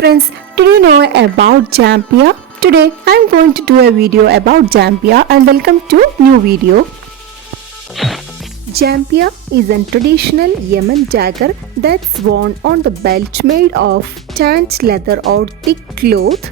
friends, do you know about Jampia? Today I am going to do a video about Jampia and welcome to new video. Jampia is a traditional Yemen dagger that's worn on the belt made of tanned leather or thick cloth.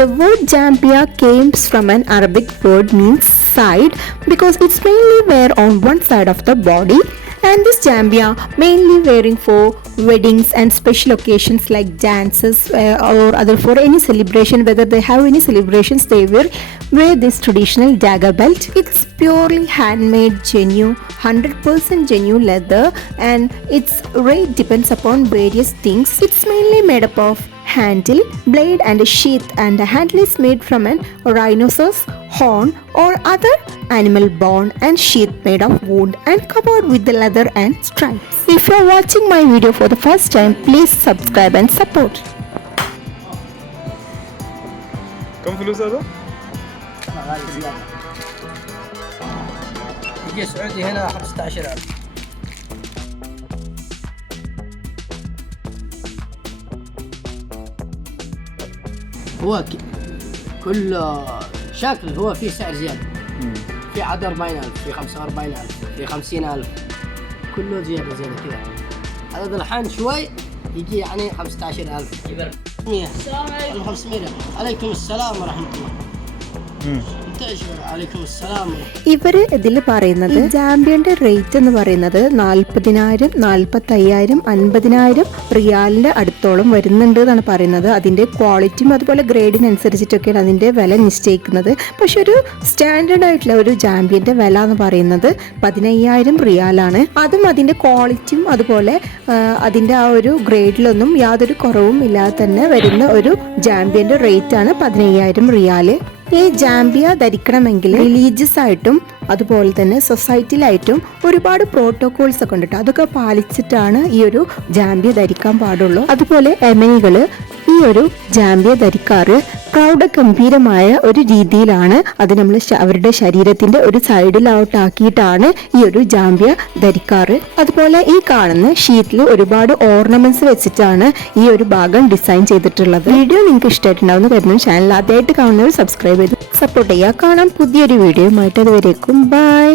The word Jampia comes from an Arabic word means side because it's mainly wear on one side of the body. And this Jampia mainly wearing for weddings and special occasions like dances or other for any celebration, whether they have any celebrations they wear this traditional dagger belt. It's purely handmade, genuine, 100% genuine leather, and its rate depends upon various things. It's mainly made up of handle, blade and a sheath, and the handle is made from an rhinoceros horn or other animal bone and sheath made of wood and covered with the leather and stripes. If you are watching my video for the first time, please subscribe and support. كم فلوس هذا؟ غالي زيادة. يجي سعودي هنا 15,000. هو كل شكل هو فيه سعر زيادة. في عاد 40,000، في 45,000، في 50,000، كله زيادة كذا. عدد الحين شوي يجي يعني 15,000. 100 500. عليكم السلام ورحمة الله. ഇവര് ഇതിൽ പറയുന്നത് ജാമ്പിയന്റെ റേറ്റ് എന്ന് പറയുന്നത് 40,000, 45,000, 50,000 റിയാലിന്റെ അടുത്തോളം വരുന്നുണ്ട് എന്നാണ് പറയുന്നത്. അതിന്റെ ക്വാളിറ്റിയും അതുപോലെ ഗ്രേഡിനനുസരിച്ചിട്ടൊക്കെയാണ് അതിന്റെ വില നിശ്ചയിക്കുന്നത്. പക്ഷെ ഒരു സ്റ്റാൻഡേർഡ് ആയിട്ടുള്ള ഒരു ജാമ്പിയന്റെ വില എന്ന് പറയുന്നത് 15,000 റിയാലാണ്. അതും അതിന്റെ ക്വാളിറ്റിയും അതുപോലെ അതിന്റെ ആ ഒരു ഗ്രേഡിലൊന്നും യാതൊരു കുറവും ഇല്ലാതെ തന്നെ വരുന്ന ഒരു ജാമ്പിയന്റെ റേറ്റ് ആണ് 15,000 റിയാല്. ഈ ജാമ്പിയ ധരിക്കണമെങ്കിൽ റിലീജിയസ് ആയിട്ടും അതുപോലെ തന്നെ സൊസൈറ്റിയിലായിട്ടും ഒരുപാട് പ്രോട്ടോകോൾസ് ഒക്കെ ഉണ്ട്. അതൊക്കെ പാലിച്ചിട്ടാണ് ഈ ഒരു ജാമ്പിയ ധരിക്കാൻ പാടുള്ളൂ. അതുപോലെ യമനികള് ഈ ഒരു ജാമ്പിയ ധരിക്കാറ് പ്രൗഢഗംഭീരമായ ഒരു രീതിയിലാണ്. അത് നമ്മൾ അവരുടെ ശരീരത്തിന്റെ ഒരു സൈഡിലോട്ടാക്കിയിട്ടാണ് ഈ ഒരു ജാമ്പിയ ധരിക്കാറ്. അതുപോലെ ഈ കാണുന്ന ഷീറ്റിൽ ഒരുപാട് ഓർണമെന്റ്സ് വെച്ചിട്ടാണ് ഈ ഒരു ഭാഗം ഡിസൈൻ ചെയ്തിട്ടുള്ളത്. വീഡിയോ നിങ്ങൾക്ക് ഇഷ്ടമായിട്ടുണ്ടാവുന്ന കരുതുന്നു. ചാനൽ ആദ്യമായിട്ട് കാണുന്നവർ സബ്സ്ക്രൈബ് ചെയ്ത് സപ്പോർട്ട് ചെയ്യുക. കാണാം പുതിയൊരു വീഡിയോയുമായിട്ട്. അതുവരേക്കും ബൈ.